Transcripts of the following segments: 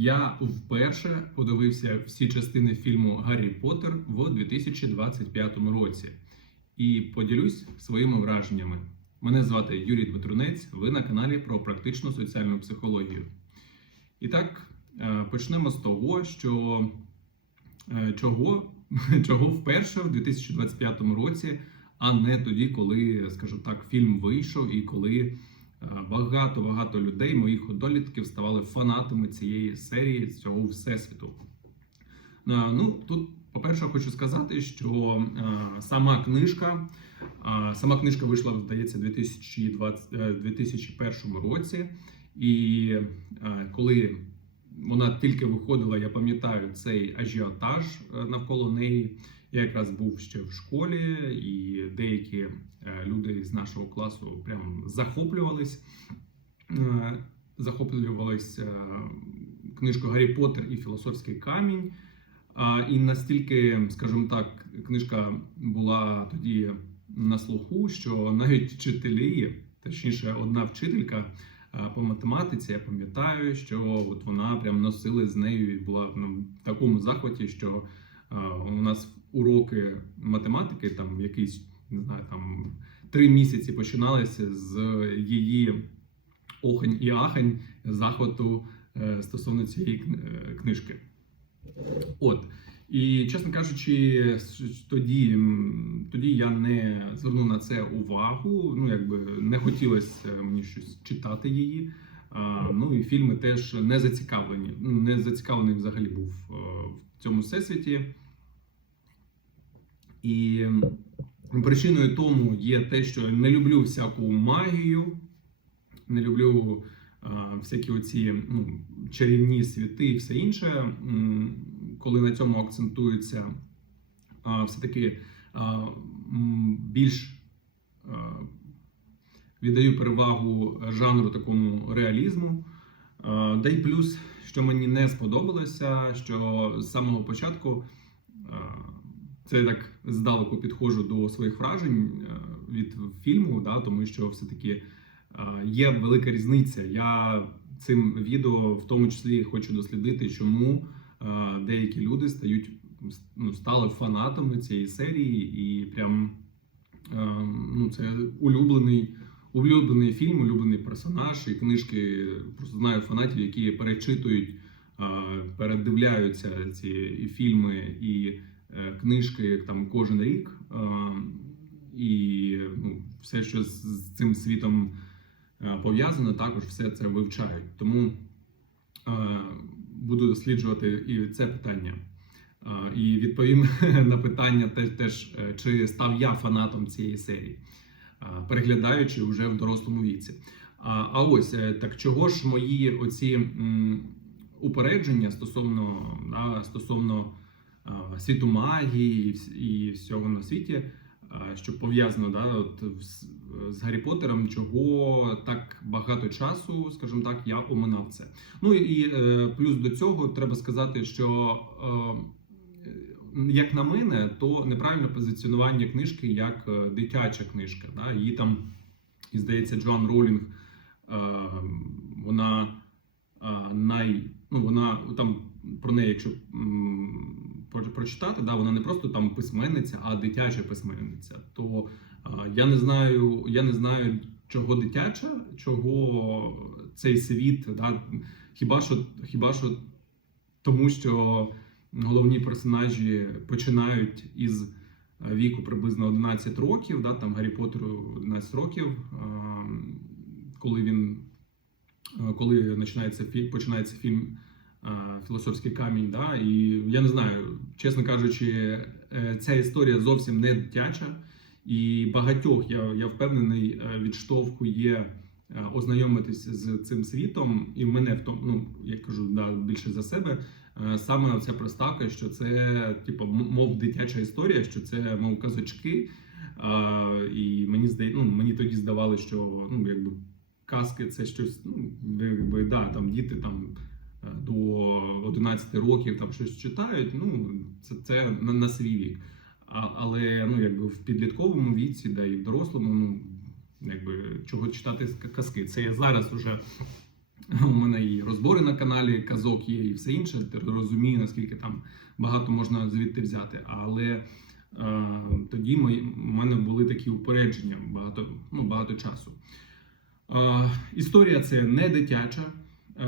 Я вперше подивився всі частини фільму Гаррі Поттер в 2025 році і поділюсь своїми враженнями. Мене звати Юрій Дмитрунець. Ви на каналі про практичну соціальну психологію. І так, е, почнемо з того, що е, чого, чого вперше в 2025 році, а не тоді, коли, скажімо так, фільм вийшов і коли багато-багато людей, моїх одолітків, ставали фанатами цієї серії, цього всесвіту. Е, Ну, тут, по-перше, хочу сказати, що е, сама книжка, е, сама книжка вийшла, здається, у 2020, е, 2001 році. І коли вона тільки виходила, я пам'ятаю цей ажіотаж е, навколо неї. Я якраз був ще в школі, і деякі е, люди з нашого класу прям захоплювались. е, Захоплювались е, книжкою Гаррі Поттер і Філософський камінь. І настільки, скажімо так, книжка була тоді на слуху, що навіть вчителі, точніше, одна вчителька по математиці, я пам'ятаю, що от вона прям носила з нею і була ну, в такому захваті, що е, у нас уроки математики, там якісь не знаю, там три місяці починалися з її охань і ахань захвату е, стосовно цієї е, книжки. От. І, чесно кажучи, тоді, тоді я не звернув на це увагу. Ну, якби не хотілося мені щось читати її. А, ну і фільми теж не зацікавлені. Ну, Не зацікавлений взагалі був е, в цьому всесвіті. І причиною тому є те, що не люблю всяку магію, не люблю е, всякі оці ну, чарівні світи і все інше. Коли на цьому акцентується все-таки більш віддаю перевагу жанру такому реалізму. Да й плюс, що мені не сподобалося, що з самого початку це так здалеку підходжу до своїх вражень від фільму, да, тому що все-таки є велика різниця. Я цим відео в тому числі хочу дослідити, чому деякі люди стають ну, стали фанатами цієї серії, і прям е, ну, це улюблений. Улюблений фільм, улюблений персонаж і книжки. Просто знаю фанатів, які перечитують, е, передивляються ці фільми і е, книжки там кожен рік. Е, І ну, все, що з цим світом е, пов'язано, також все це вивчають. Тому е, буду досліджувати і це питання. І відповім на питання теж, теж чи став я фанатом цієї серії, переглядаючи вже в дорослому віці. А, ось е, так чого ж мої оці упередження стосовно, да, стосовно світу магії і, всього на світі, що пов'язано да, от, з, Гаррі Поттером, чого так багато часу, скажімо так, я оминав це. Ну і е, плюс до цього треба сказати, що е, як на мене, то неправильне позиціонування книжки як е, дитяча книжка. Да? Її там, і здається, Джоан Ролінг, вона най, ну, вона там про неї, якщо прочитати, да, вона не просто там письменниця, а дитяча письменниця. То я не знаю, я не знаю, чого дитяча, чого цей світ, да, хіба що, хіба що тому, що головні персонажі починають із е, віку приблизно 11 років, да, там Гаррі Поттеру 11 років, коли він е, коли починається фільм, починається фільм е, Філософський камінь. Да, і я не знаю, чесно кажучи, ця історія зовсім не дитяча, і багатьох я, я впевнений, е, відштовхує е, ознайомитися з цим світом, і мене в тому, ну я кажу да, більше за себе. Е, Саме оця приставка, що це типу, мов дитяча історія, що це мов казочки. І мені здає, ну, мені тоді здавалося, що ну, якби казки це щось, ну, якби, да, там діти там до 11 років там щось читають. Ну, це, це на, на свій вік. Але ну, якби в підлітковому віці, да і в дорослому, ну якби чого читати казки. Це я зараз уже У мене і розбори на каналі Казок є, і все інше. Розумію, наскільки там багато можна звідти взяти. Але е, тоді мої, у мене були такі упередження багато, ну, багато часу. Е, історія це не дитяча. Е,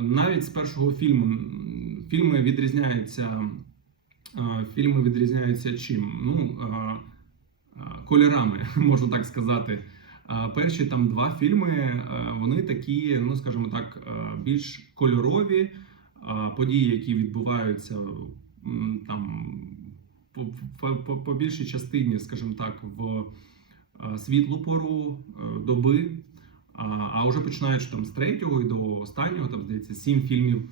навіть з першого фільму фільми відрізняються. Е, Фільми відрізняються чим? Ну, е, е, кольорами, можна так сказати. Перші там два фільми, вони такі, ну скажімо так, більш кольорові події, які відбуваються там по, більшій частині, скажімо так, в світлу пору доби. А вже починаючи там з третього і до останнього, там здається, сім фільмів.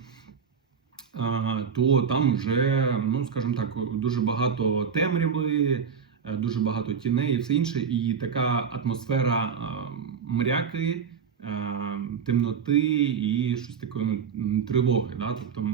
То там вже, ну скажімо так, дуже багато темряви, е, дуже багато тіней і все інше, і така атмосфера е, мряки, е, темноти і щось такої ну, тривоги. Да? Тобто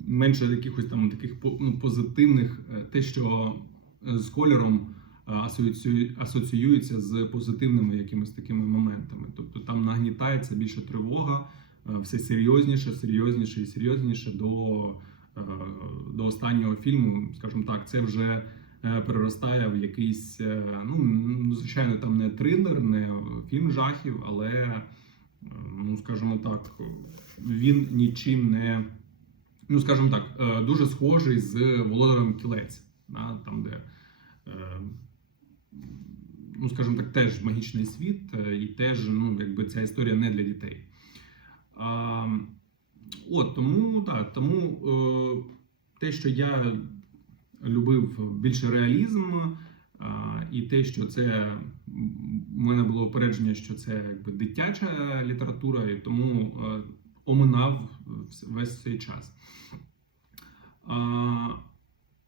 менше якихось там таких ну, позитивних, те, що з кольором асоціює- асоціюється з позитивними якимись такими моментами. Тобто там нагнітається більше тривога, все серйозніше, серйозніше і серйозніше до, е, до останнього фільму, скажімо так, це вже е, переростає в якийсь, е, ну, звичайно, там не трилер, не фільм жахів, але, е, ну, скажімо так, він нічим не, ну, скажімо так, е, дуже схожий з Володарем Кілець, там, де, е, ну, скажімо так, теж магічний світ, е, і теж, ну, якби ця історія не для дітей. От тому, так, тому е, те, що я любив більше реалізм, а, і те, що це у мене було опередження, що це якби дитяча література, і тому е, оминав весь цей час.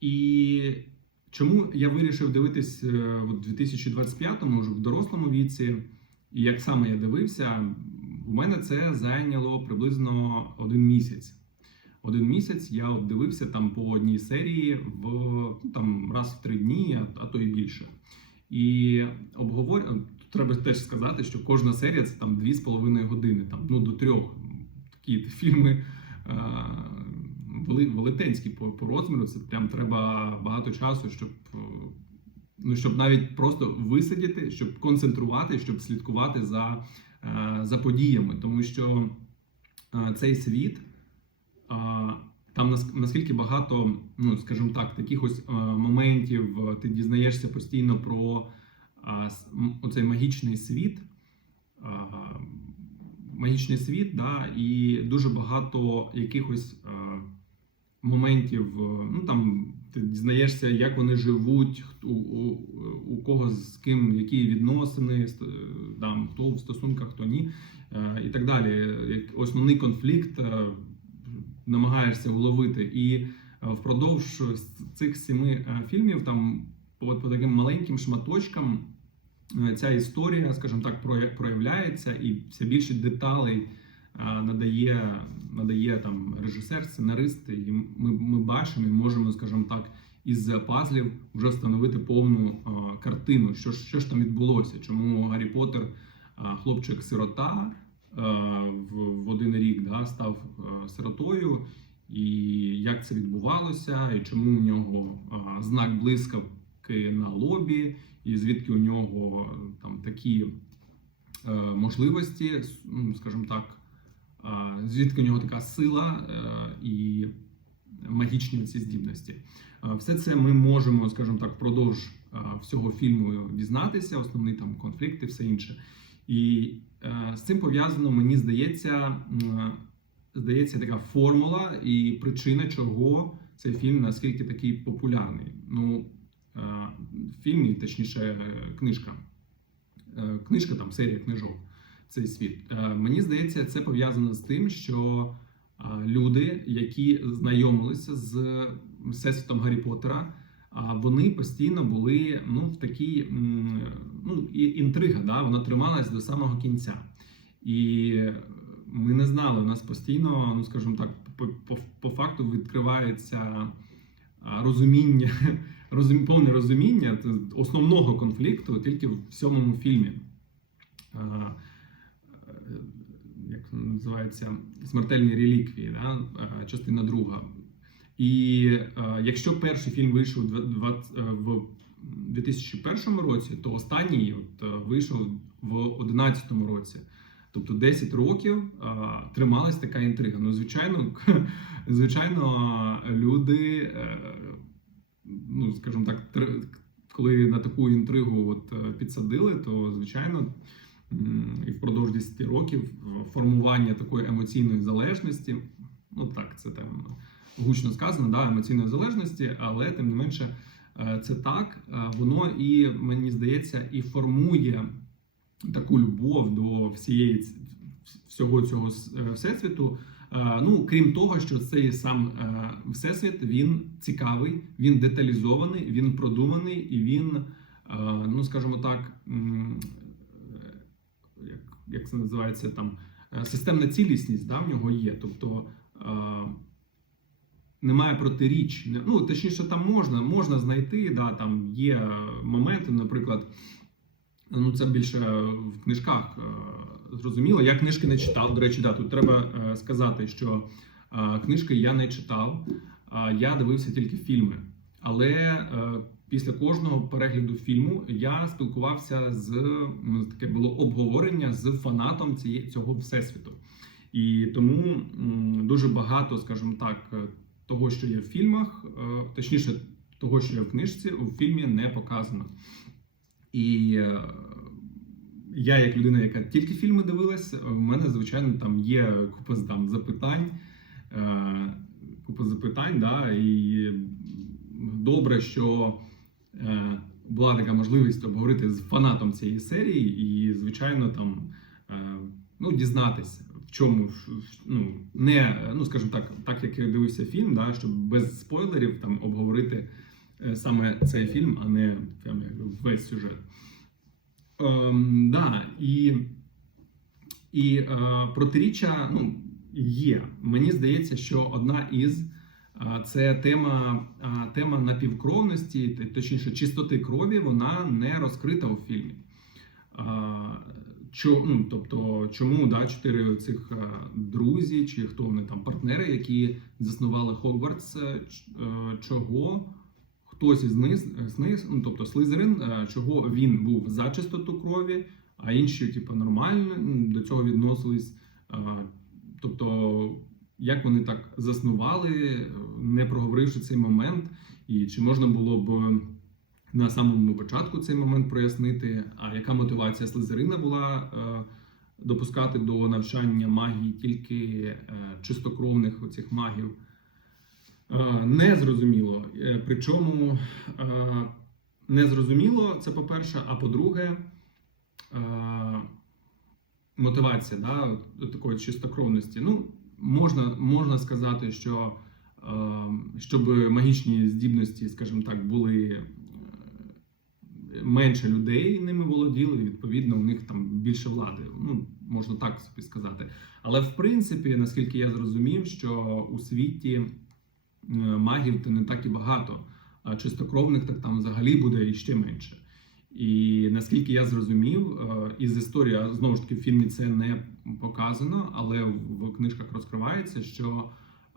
І чому я вирішив дивитись е, в 2025-му, вже в дорослому віці, і як саме я дивився, у мене це зайняло приблизно один місяць. Один місяць я от дивився там по одній серії в ну, там раз в три дні, а, то і більше. І обговор... Треба теж сказати, що кожна серія це там 2,5 години, там ну до трьох. Такі фільми е, велетенські по, по розміру. Це прям треба багато часу, щоб. е, Ну, щоб навіть просто висидіти, щоб концентрувати, щоб слідкувати за, за подіями, тому що е, цей світ там наскільки багато, ну скажімо так, таких ось е, моментів е, ти дізнаєшся постійно про оцей магічний світ, магічний світ, да, і дуже багато якихось е, моментів. е, Ну там ти дізнаєшся, як вони живуть, хто у, у кого з ким які відносини, там хто в стосунках, хто ні, е, і так далі. Основний конфлікт е, намагаєшся вловити. І е, впродовж цих сіми фільмів, там по, по таким маленьким шматочкам, ця історія, скажімо так, проявляється, і все більше деталей надає, надає там режисер, сценарист, і ми, ми бачимо і можемо, скажімо так, із пазлів вже встановити повну е, картину, що, що ж там відбулося, чому Гаррі Поттер, е, хлопчик-сирота, в, в один рік да, став е, сиротою, і як це відбувалося, і чому у нього е, знак блискавки на лобі, і звідки у нього там такі е, можливості, скажімо так, звідки у нього така сила е, і магічні ці здібності. Е, Все це ми можемо, скажімо так, впродовж е, всього фільму дізнатися, основний там конфлікт і все інше. І з цим пов'язано, мені здається, здається, така формула і причина, чого цей фільм наскільки такий популярний. Ну, фільм, точніше, книжка. Книжка там серія книжок. Цей світ. Е, Мені здається, це пов'язано з тим, що е, люди, які знайомилися з всесвітом Гаррі Поттера, вони постійно були ну, в такій ну, інтрига, да, вона трималась до самого кінця. І ми не знали, у нас постійно, ну скажімо так, по факту відкривається розуміння, розум, повне розуміння основного конфлікту тільки в сьомому фільмі. А, як вона називається смертельні реліквії, да? е, частина друга. І е, якщо перший фільм вийшов в дв- двад- е, в 2001 році, то останній от, вийшов в 2011 році. Тобто 10 років е, трималась така інтрига. Ну, звичайно, звичайно, люди, ну скажімо так, коли на таку інтригу от, підсадили, то звичайно. І впродовж 10 років е, формування такої емоційної залежності, ну так, це там гучно сказано, да, емоційної залежності, але тим не менше, е, це так, е, воно і мені здається, і формує таку любов до всієї всього цього всесвіту. Ну, крім того, що цей сам всесвіт він цікавий, він деталізований, він продуманий і він, ну скажімо так, як, це називається там, е, системна цілісність да, в нього є. Тобто е, немає протиріч. Ну, точніше, там можна, можна знайти, да, там є моменти, наприклад, ну це більше в книжках е, зрозуміло. Я книжки не читав. До речі, да, тут треба е, сказати, що е, книжки я не читав, а я дивився тільки фільми. Але е, після кожного перегляду фільму я спілкувався з таке було обговорення з фанатом цього всесвіту. І тому дуже багато, скажімо так, е, того, що є в фільмах, е, точніше, того, що є в книжці, у фільмі не показано. І е, я, як людина, яка тільки фільми дивилась, у мене, звичайно, там є купа там, запитань, е, купа запитань, да, і добре, що е, була така можливість обговорити з фанатом цієї серії, і, звичайно, там е, ну, дізнатися, в чому ну, не, ну, скажімо так, так як я дивився фільм, да, щоб без спойлерів там обговорити е, саме цей фільм, а не там, весь сюжет. Ем, да, і, і е, протиріччя ну, є. Мені здається, що одна із е, це тема, тема напівкровності, точніше, чистоти крові, вона не розкрита у фільмі. Е, Чо, ну, тобто, чому да, чотири цих друзі, чи хто вони там партнери, які заснували Хогвартс, е, е, чого хтось із них, ну, тобто Слизерин, е, чого він був за чистоту крові, а інші, типу, нормально до цього відносились. Тобто, як вони так заснували, е, не проговоривши цей момент, і чи можна було б на самому початку цей момент прояснити, а яка мотивація Слизерина була е, допускати до навчання магії тільки е, чистокровних оцих магів? Е, Не зрозуміло. Е, Причому е, не зрозуміло, це по-перше, а по-друге, е, мотивація да, такої чистокровності. Ну, можна, можна сказати, що е, щоб магічні здібності, скажімо так, були е, менше людей ними володіли, відповідно, у них там більше влади. Ну, можна так собі сказати. Але в принципі, наскільки я зрозумів, що у світі е, магів то не так і багато, а чистокровних так там взагалі буде іще менше. І наскільки я зрозумів, е, із історії, знову ж таки в фільмі це не показано, але в книжках розкривається, що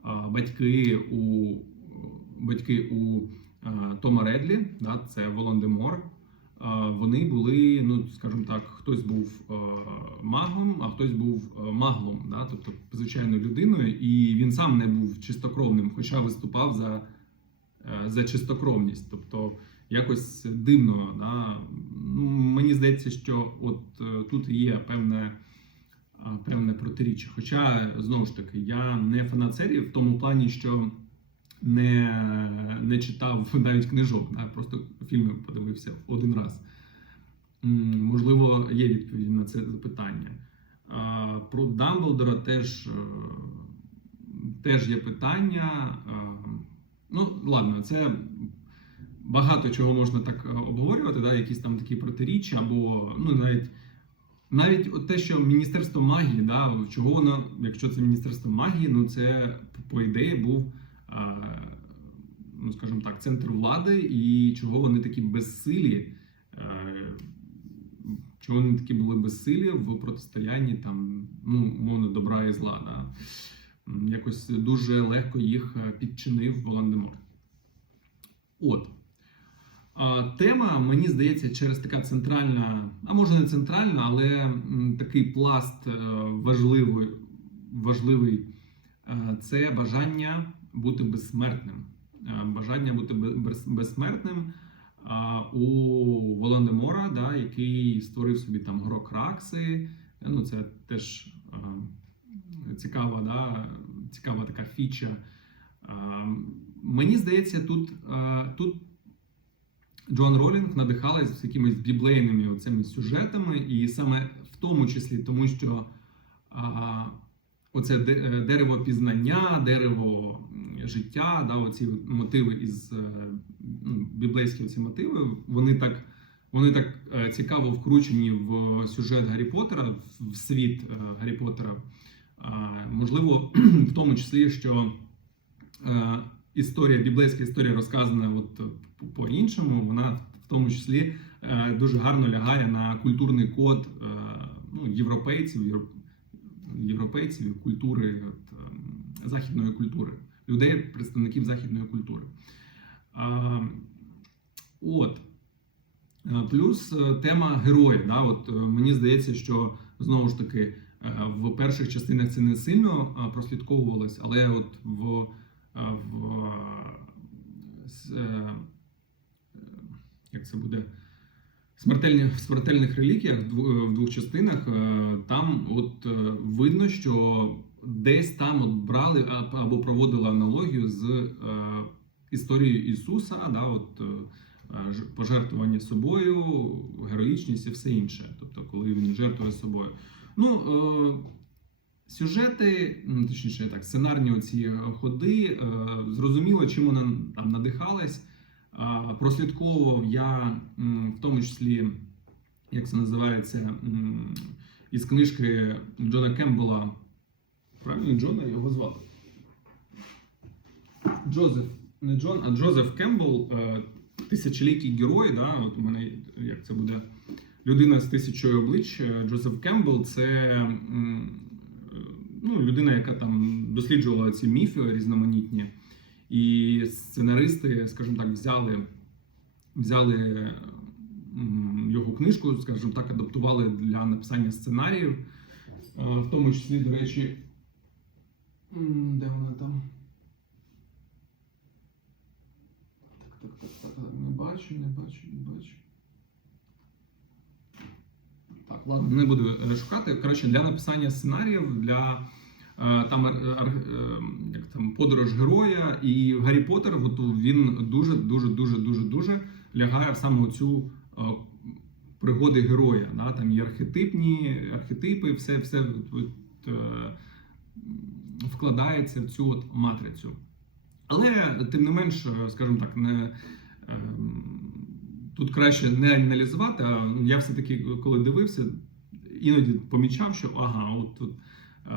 е, батьки у батьки у е, Тома Редлі, да, це Волан-де-Мор, вони були, ну скажімо так, хтось був магом, а хтось був маглом, да, тобто звичайною людиною, і він сам не був чистокровним, хоча виступав за, за чистокровність. Тобто якось дивно. Да? Мені здається, що от е, тут є певне, певне протиріччя. Хоча, знову ж таки, я не фанат серії в тому плані, що не, не читав навіть книжок, да? просто фільми подивився один раз. Можливо, є відповідь на це запитання. Про Дамблдора теж, е, теж є питання. Ну, ладно, це багато чого можна так е, обговорювати, да, якісь там такі протиріччя, або ну навіть навіть от те, що Міністерство магії, да, чого воно, якщо це Міністерство магії, ну це по ідеї був, е, ну скажімо так, центр влади, і чого вони такі безсилі, е, що вони такі були безсилі в протистоянні там, ну, умовно, добра і зла. Да? Якось дуже легко їх підчинив Волан-де-Морт. От. Тема, мені здається, через така центральна, а може не центральна, але такий пласт е, важливий, важливий е, це бажання бути безсмертним. Е, Бажання бути безсмертним у Волан-де-Мора, да, який створив собі там грокракси. Ну, це теж цікава, да, цікава така фіча. Е, Мені здається, тут, тут Джон Ролінг надихалась якимись біблейними оцими сюжетами, і саме в тому числі тому, що а, оце е, дерево пізнання, дерево життя, да, оці мотиви із е, ну, біблейські оці мотиви, вони так. Вони так е, цікаво вкручені в сюжет Гаррі Поттера, в світ Гаррі Поттера. А, можливо, в тому числі, що історія, біблейська історія розказана от е, по-іншому, вона в тому числі е, дуже гарно лягає на культурний код е, ну, європейців, європейців культури, от, е, західної культури, людей, представників західної культури. От. Плюс тема героя. Да? От, мені здається, що знову ж таки в перших частинах це не сильно прослідковувалось, але от в, в с- е, як це буде? Смертельні, в смертельних релікіях в двох частинах е, там от е, видно, що десь там от брали або проводили аналогію з е, історією Ісуса, да, от, е, е, пожертвування собою, героїчність і все інше. Тобто, коли він жертвує собою. Ну, е, сюжети, м, точніше так, сценарні оці ходи, е, зрозуміло, чим вона там надихалась. Е, Прослідковував я в тому числі, як це називається, із книжки Джона Кембела. Правильно, Джона його звати. Джозеф, не Джон, а Джозеф Кембл, е, тисячолітній герой. Да? От у мене як це буде людина з тисячою облич. Е, Джозеф Кембл це е, ну, людина, яка там досліджувала ці міфи різноманітні. І сценаристи, скажімо так, взяли, взяли його книжку, скажімо так, адаптували для написання сценаріїв. Е, В тому числі, до речі, де вона там? Так, так, так, так, так, не бачу, не бачу, не бачу. Ладно, не буду шукати. Коротше, для написання сценаріїв, для е, там, е, е, як там подорож героя і Гаррі Поттер, от він дуже, дуже, дуже, дуже, дуже лягає в саме цю пригоди героя. Да? Там є архетипні архетипи, все, все от, вкладається в цю от матрицю. Але тим не менш, скажімо так, не. Тут краще не аналізувати, а я все-таки, коли дивився, іноді помічав, що ага, от тут е,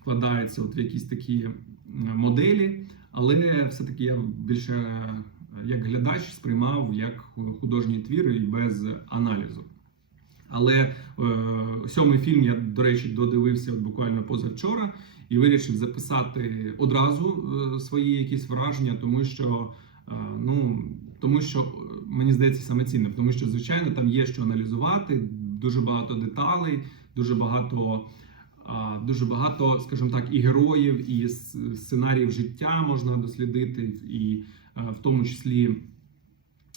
вкладається от в якісь такі е, моделі, але все-таки я більше е, як глядач сприймав як художній твір і без аналізу. Але е, сьомий фільм я, до речі, додивився от буквально позавчора і вирішив записати одразу е, свої якісь враження, тому що. Е, Ну, тому що е, мені здається саме цінне, тому що звичайно там є що аналізувати, дуже багато деталей, дуже багато, дуже багато, скажімо так, і героїв, і сценаріїв життя можна дослідити, і е, в тому числі,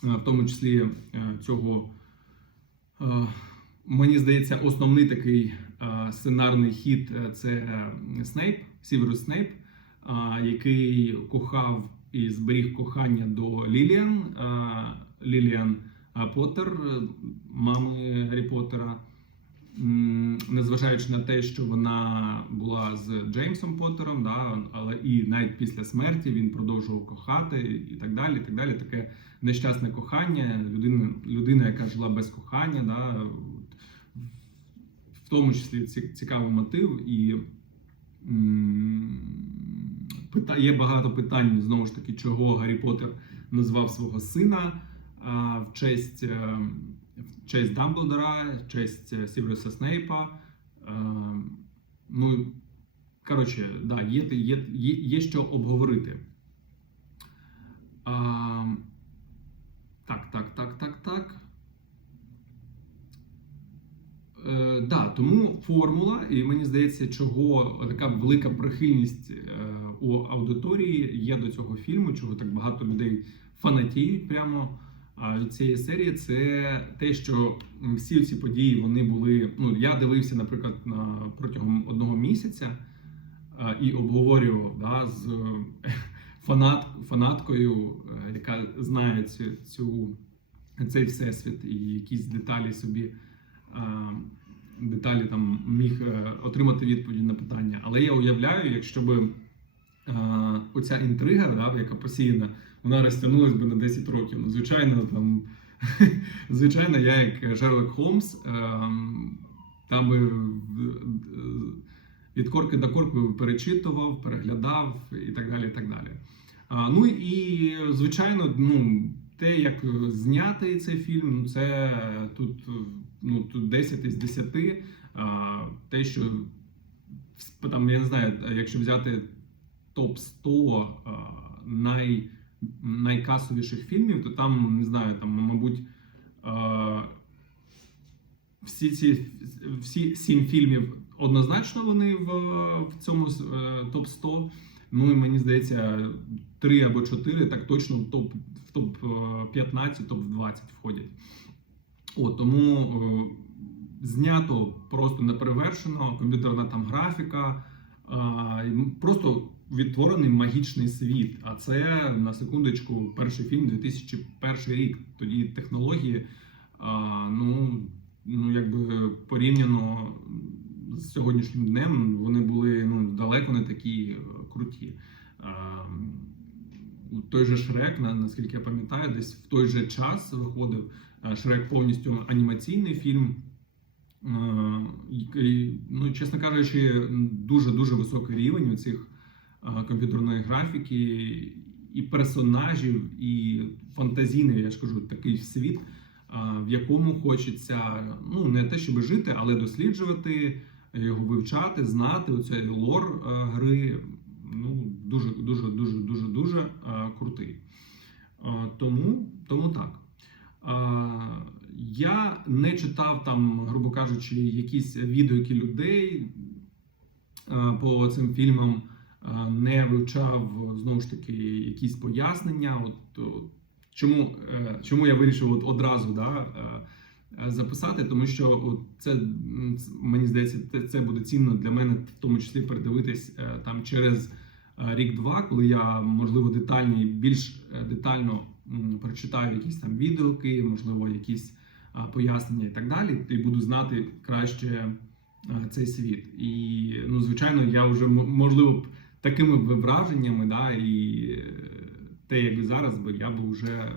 е, в тому числі е, цього. е, Мені здається, основний такий е, сценарний хід е, це е, Снейп, Сіверус Снейп, е, який кохав і зберіг кохання до Ліліан, Ліліан Поттер, мами Гаррі Поттера. Незважаючи на те, що вона була з Джеймсом Поттером, да, але і навіть після смерті він продовжував кохати і так далі. Так далі. Таке нещасне кохання, людина, людина, яка жила без кохання, да, в тому числі цікавий мотив. І є багато питань знову ж таки, чого Гаррі Поттер назвав свого сина в честь е, в честь Дамблдора, в честь е, Снейпа. Е, ну, коротше, да, є, є, є, є що обговорити. А, так, так, так, так, так. Е, да, тому формула, і мені здається, чого така велика прихильність е, у аудиторії є до цього фільму, чого так багато людей фанатіють прямо від цієї серії. Це те, що всі ці події вони були. Ну, я дивився, наприклад, на протягом одного місяця і обговорював да, з фанат, фанаткою, е, яка знає цю, цей всесвіт і якісь деталі собі. Деталі там міг е, отримати відповіді на питання. Але я уявляю, якщо б е, оця інтрига, да, яка посіяна, вона розтягнулась би на 10 років. Ну, звичайно, там, звичайно, я як Шерлок Холмс, е, там би е, від корки до корки перечитував, переглядав і так далі. І так далі. Ну і звичайно, ну, те, як знятий цей фільм, ну це тут, ну, тут 10 із 10. А, те, що там, я не знаю, якщо взяти топ 100 най, найкасовіших фільмів, то там, не знаю, там, мабуть, всі ці всі сім фільмів однозначно вони в, в цьому е, топ 100 Ну і мені здається, три або чотири так точно в топ в топ 15, топ 20 входять. От, тому е, знято просто неперевершено, комп'ютерна там графіка, е, просто відтворений магічний світ. А це на секундочку перший фільм 2001 рік. Тоді технології, ну, ну якби порівняно з сьогоднішнім днем вони були ну, далеко не такі е, круті. Е, Той же Шрек, на- наскільки я пам'ятаю, десь в той же час виходив Шрек повністю анімаційний фільм. Ну, чесно кажучи, дуже дуже високий рівень у цих комп'ютерної графіки і персонажів, і фантазійний, я ж кажу, такий світ, в якому хочеться ну не те, щоб жити, але досліджувати його вивчати, знати оцей лор гри. Ну дуже дуже дуже дуже дуже крутий. Тому, тому так. Я не читав там, грубо кажучи, якісь відгуки людей по цим фільмам, не вивчав знову ж таки якісь пояснення. От, от чому, е, чому я вирішив от одразу да, е, е, записати, тому що от це мені здається, це, буде цінно для мене, в тому числі передивитись е, там через е, рік-два, коли я можливо детальні, більш е, детально прочитаю якісь там відгуки, можливо, якісь пояснення і так далі, і буду знати краще е, цей світ. І ну, звичайно, я вже можливо такими б враженнями, да, і е, те, як зараз би я би вже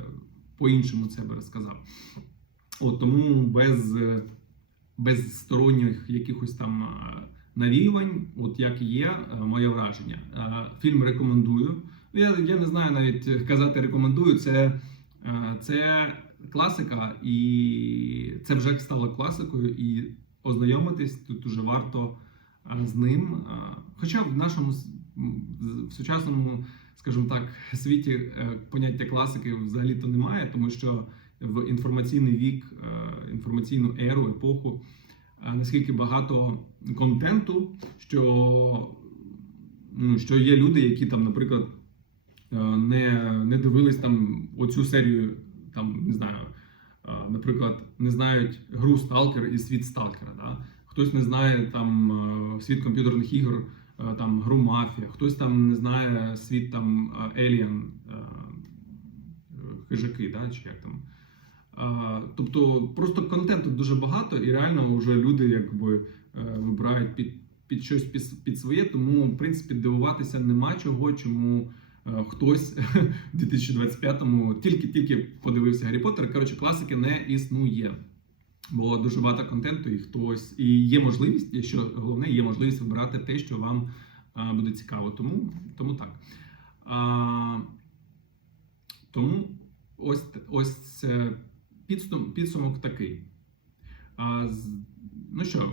по-іншому це би розказав. От тому без, е, без сторонніх якихось там е, навіювань, от як є, моє враження. Фільм рекомендую. Я, я не знаю навіть казати рекомендую. Це, це класика, і це вже стало класикою, і ознайомитись тут уже варто з ним. Хоча в нашому в сучасному, скажімо так, світі е, поняття класики взагалі-то немає, тому що в інформаційний вік, е, інформаційну еру, епоху, е, наскільки багато контенту, що, ну, що є люди, які там, наприклад, не, не дивились там оцю серію, там, не знаю, наприклад, не знають гру Сталкер і світ Сталкера. Да? Хтось не знає там світ комп'ютерних ігор, там гру Мафія, хтось там не знає світ там е, Alien, е, хижаки, да? чи як там. Тобто просто контенту дуже багато, і реально вже люди якби е, вибирають під, під щось під, під своє. Тому, в принципі, дивуватися нема чого, чому е, хтось в 2025-му тільки-тільки подивився Гаррі Поттер. Коротше, класики не існує. Бо дуже багато контенту, і хтось і є можливість, і що головне, є можливість вибирати те, що вам е, буде цікаво. Тому, тому так. А, тому ось ось підсум- підсумок такий. А, ну що,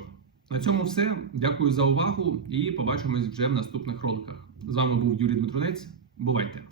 на цьому все. Дякую за увагу і побачимось вже в наступних роликах. З вами був Юрій Дмитрунець. Бувайте!